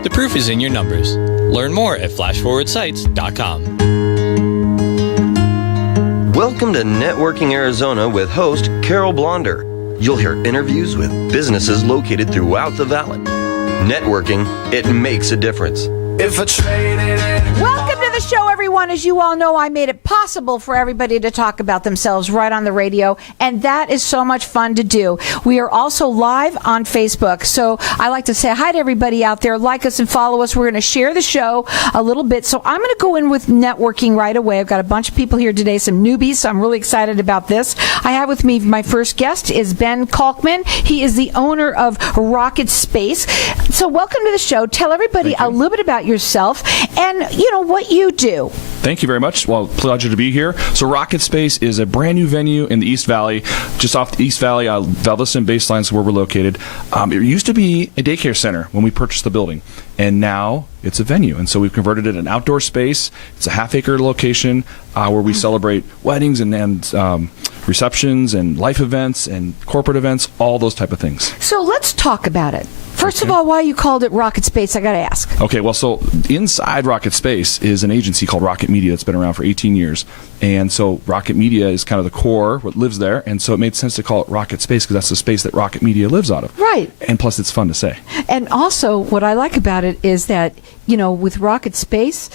The proof is in your numbers. Learn more at flashforwardsites.com. Welcome to Networking Arizona with host Carol Blonder. You'll hear interviews with businesses located throughout the valley. Networking, it makes a difference. Welcome to the show, everyone. As you all know, I made it possible for everybody to talk about themselves right on the radio, and that is so much fun to do. We are also live on Facebook, so I like to say hi to everybody out there. Like us and follow us. We're going to share the show a little bit, so I'm going to go in with networking right away. I've got a bunch of people here today, some newbies, so I'm really excited about this. I have with me my first guest is Ben Kalkman. He is the owner of Rocket Space. So welcome to the show. Tell everybody a little bit about yourself and, you know, what you do. Thank you very much. Well, pleasure to be here. So Rocket Space is a brand new venue in the East Valley, just off the East Valley, Val Vista Baseline is where we're located. It used to be a daycare center when we purchased the building, and now it's a venue. And so we've converted it an outdoor space. It's a half-acre location where we celebrate weddings and receptions and life events and corporate events, all those type of things. So let's talk about it. First of all, why you called it Rocket Space, I got to ask. Okay, well, so inside Rocket Space is an agency called Rocket Media that's been around for 18 years. And so Rocket Media is kind of the core, what lives there. And so it made sense to call it Rocket Space because that's the space that Rocket Media lives out of. Right. And plus, it's fun to say. And also, what I like about it is that, you know, with Rocket Space,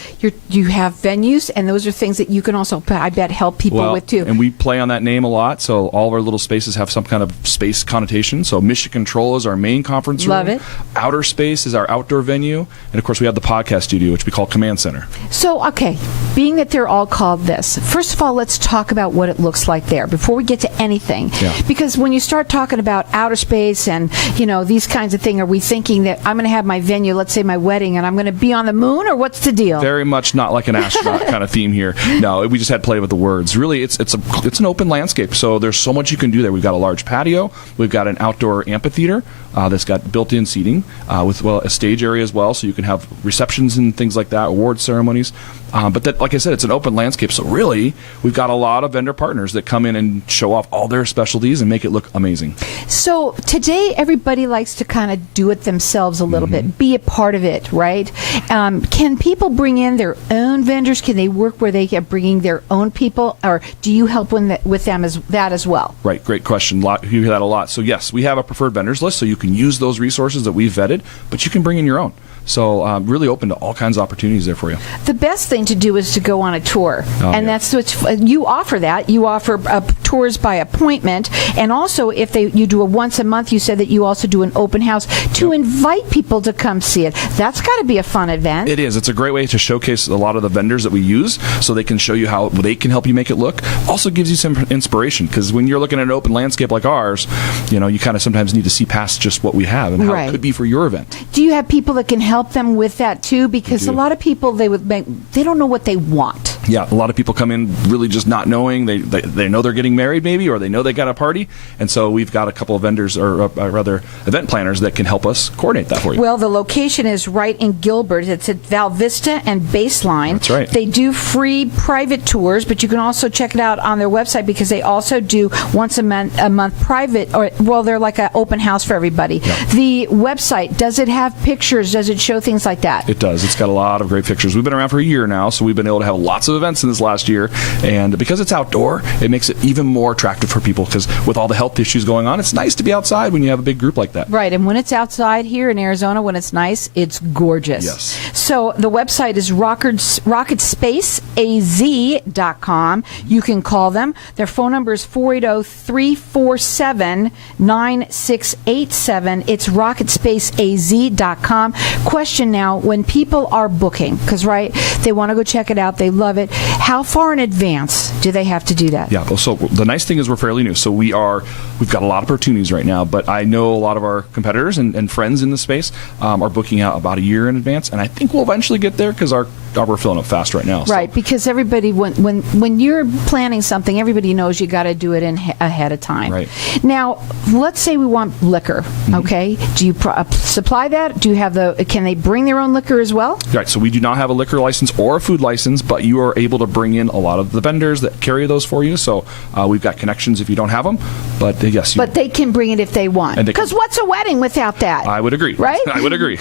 you have venues, and those are things that you can also, I bet, help people with, too. And we play on that name a lot, so all of our little spaces have some kind of space connotation. So Mission Control is our main conference room. Love it. Outer Space is our outdoor venue. And, of course, we have the podcast studio, which we call Command Center. So, okay, being that they're all called this, first of all, let's talk about what it looks like there before we get to anything. Yeah. Because when you start talking about outer space and, you know, these kinds of things, are we thinking that I'm going to have my venue, let's say my wedding, and I'm going to be on the moon, or what's the deal? Very much not like an astronaut kind of theme here. No, we just had to play with the words. Really, it's an open landscape, so there's so much you can do there. We've got a large patio. We've got an outdoor amphitheater that's got built-in seating with a stage area as well, so you can have receptions and things like that, award ceremonies. But that, like I said, it's an open landscape, so really, we've got a lot of vendor partners that come in and show off all their specialties and make it look amazing. So today, everybody likes to kind of do it themselves a little bit, be a part of it, right? Can people bring in their own vendors? Can they work where they are bringing their own people, or do you help with them as well? Right, great question. You hear that a lot. So yes, we have a preferred vendors list, so you can use those resources that we've vetted, but you can bring in your own. So really open to all kinds of opportunities there for you. The best thing to do is to go on a tour. That's what you offer that. You offer tours by appointment. And also, if you do a once a month, you said that you also do an open house to invite people to come see it. That's got to be a fun event. It is. It's a great way to showcase a lot of the vendors that we use so they can show you how they can help you make it look. Also gives you some inspiration because when you're looking at an open landscape like ours, you know, you kind of sometimes need to see past just what we have and how it could be for your event. Do you have people that can help them with that too? Because a lot of people, they don't know what they want. Yeah, a lot of people come in really just not knowing. They know they're getting married maybe, or they know they got a party. And so we've got a couple of vendors, or rather event planners, that can help us coordinate that for you. Well, the location is right in Gilbert. It's at Val Vista and Baseline. That's right. They do free private tours, but you can also check it out on their website because they also do once a month private, they're like an open house for everybody. Yeah. The website, does it have pictures? Does it show things like that? It does. It's got a lot of great pictures. We've been around for a year now, so we've been able to have lots of events in this last year. And because it's outdoor, it makes it even more attractive for people because with all the health issues going on, it's nice to be outside when you have a big group like that. Right. And when it's outside here in Arizona, when it's nice, it's gorgeous. Yes. So the website is rocketspaceaz.com. You can call them. Their phone number is 480-347-9687. It's rocketspaceaz.com. Question now, when people are booking, because, right, they want to go check it out, they love it, how far in advance do they have to do that? Yeah, well, so the nice thing is we're fairly new. So we've got a lot of opportunities right now, but I know a lot of our competitors and friends in the space are booking out about a year in advance, and I think we'll eventually get there because our we're filling up fast right now. Right, so. because everybody, when you're planning something, everybody knows you got to do it ahead of time. Right. Now, let's say we want liquor. Okay, do you supply that? Do you have can they bring their own liquor as well? Right, so we do not have a liquor license or a food license, but you are able to bring in a lot of the vendors that carry those for you. So we've got connections if you don't have them, but yes. But they can bring it if they want. Because what's a wedding without that? I would agree. Right? I would agree.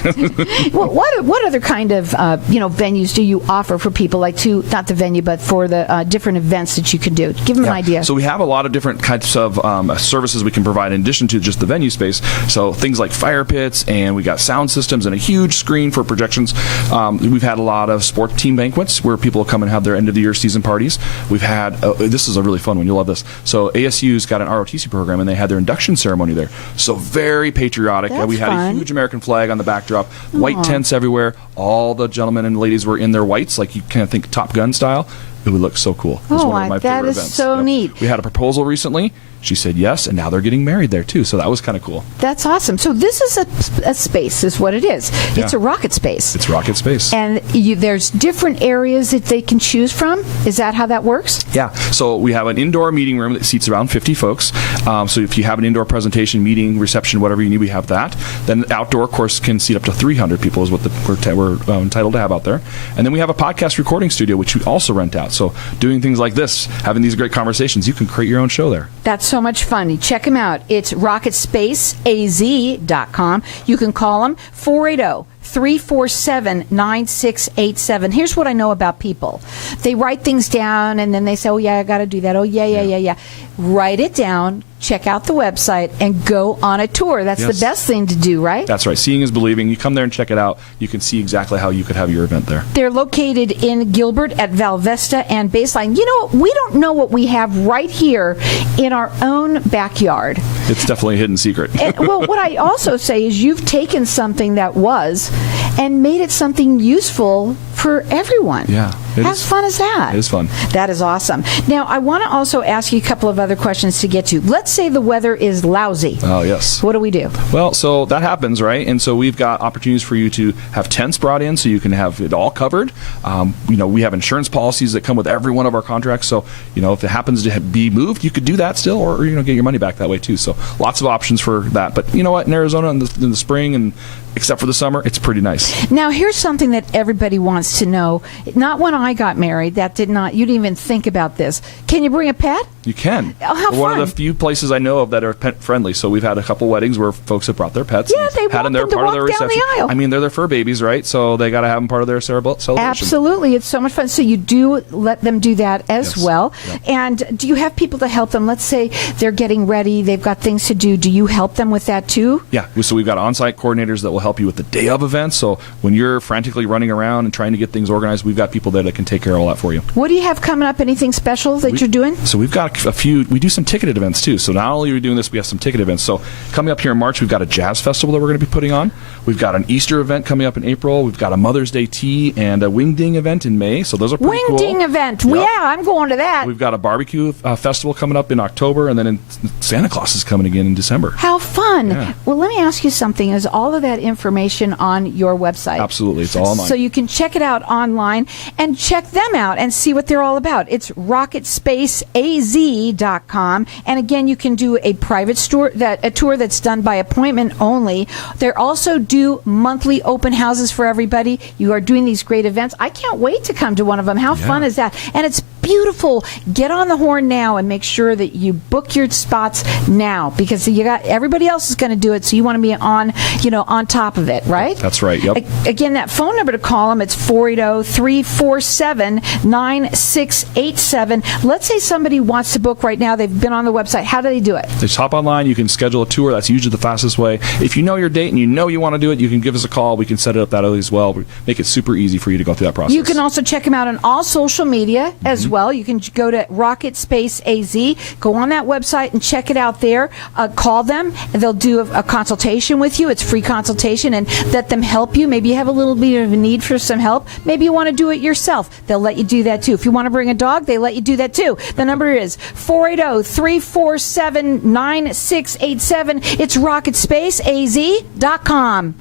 Well, what other kind of venues do you offer for people, like not the venue, but for the different events that you can do? Give them an idea. So we have a lot of different types of services we can provide in addition to just the venue space. So things like fire pits, and we got sound systems and a huge screen for projections. We've had a lot of sport team banquets where people come and have their end of the year season parties. We've had this is a really fun one. You'll love this. So ASU's got an ROTC program, and they had their induction ceremony there. So very patriotic. We had a huge American flag on the backdrop, white tents everywhere. All the gentlemen and ladies were in their whites, like you kind of think Top Gun style. It would look so cool. It was one of my favorite events. That is so neat. We had a proposal recently. She said yes, and now they're getting married there too. So that was kind of cool. That's awesome. So this is a space, is what it is. Yeah. It's a rocket space. It's rocket space. And there's different areas that they can choose from. Is that how that works? Yeah. So we have an indoor meeting room that seats around 50 folks. So if you have an indoor presentation, meeting, reception, whatever you need, we have that. Then outdoor, of course, can seat up to 300 people is what we're entitled to have out there. And then we have a podcast recording studio, which we also rent out. So doing things like this, having these great conversations, you can create your own show there. That's so much fun. You check them out. It's rocketspaceaz.com. You can call them 480-347-9687. Here's what I know about people. They write things down and then they say, oh, yeah, I got to do that. Oh, yeah. Write it down, check out the website, and go on a tour. That's the best thing to do, right? That's right. Seeing is believing. You come there and check it out. You can see exactly how you could have your event there. They're located in Gilbert at Val Vista and Baseline. You know, we don't know what we have right here in our own backyard. It's definitely a hidden secret. Well, what I also say is you've taken something that was and made it something useful for everyone. Yeah. How fun is that? It is fun. That is awesome. Now, I want to also ask you a couple of other questions to get to. Let's say the weather is lousy. Oh, yes. What do we do? Well, so that happens, right? And so we've got opportunities for you to have tents brought in so you can have it all covered. We have insurance policies that come with every one of our contracts. So, if it happens to be moved, you could do that still or get your money back that way too. So lots of options for that. But you know what? In Arizona in the spring and except for the summer, it's pretty nice. Now, here's something that everybody wants to know. Not when I got married. You didn't even think about this. Can you bring a pet? You can. Oh, how We're one fun. of the few places I know of that are pet friendly. So we've had a couple weddings where folks have brought their pets. Yeah, they want them to walk down the aisle. I mean, they're their fur babies, right? So they got to have them part of their celebration. Absolutely. It's so much fun. So you do let them do that as well. Yep. And do you have people to help them? Let's say they're getting ready. They've got things to do. Do you help them with that too? Yeah. So we've got on-site coordinators that will help you with the day of events. So when you're frantically running around and trying to get things organized, we've got people there that can take care of all that for you. What do you have coming up? Anything special that you're doing? So we've got a few. We do some ticketed events too. So not only are we doing this, we have some ticketed events. So coming up here in March, we've got a jazz festival that we're going to be putting on. We've got an Easter event coming up in April. We've got a Mother's Day tea and a wing-ding event in May. So those are pretty cool. Wing-ding event. Yep. Yeah, I'm going to that. We've got a barbecue festival coming up in October, and then Santa Claus is coming again in December. How fun. Yeah. Well, let me ask you something. Is all of that information on your website? Absolutely. It's all online. So you can check it out online and check them out and see what they're all about. It's rocketspaceaz.com. And again, you can do a private tour that's done by appointment only. They also do monthly open houses for everybody. You are doing these great events. I can't wait to come to one of them. How fun is that? And it's beautiful. Get on the horn now and make sure that you book your spots now, because everybody else is going to do it. So you want to be on top of it, right? That's right. Yep. Again, that phone number to call them, it's 480-347-9687. Let's say somebody wants to book right now. They've been on the website. How do they do it? They just hop online. You can schedule a tour. That's usually the fastest way. If you know your date and you want to do it, you can give us a call. We can set it up that way as well. We make it super easy for you to go through that process. You can also check them out on all social media as well. You can go to Rocket Space AZ, go on that website and check it out there. Call them, and they'll do a consultation with you. It's free consultation, and let them help you. Maybe you have a little bit of a need for some help. Maybe you want to do it yourself. They'll let you do that too. If you want to bring a dog, they let you do that too. The number is 480-347-9687. It's rocketspaceaz.com.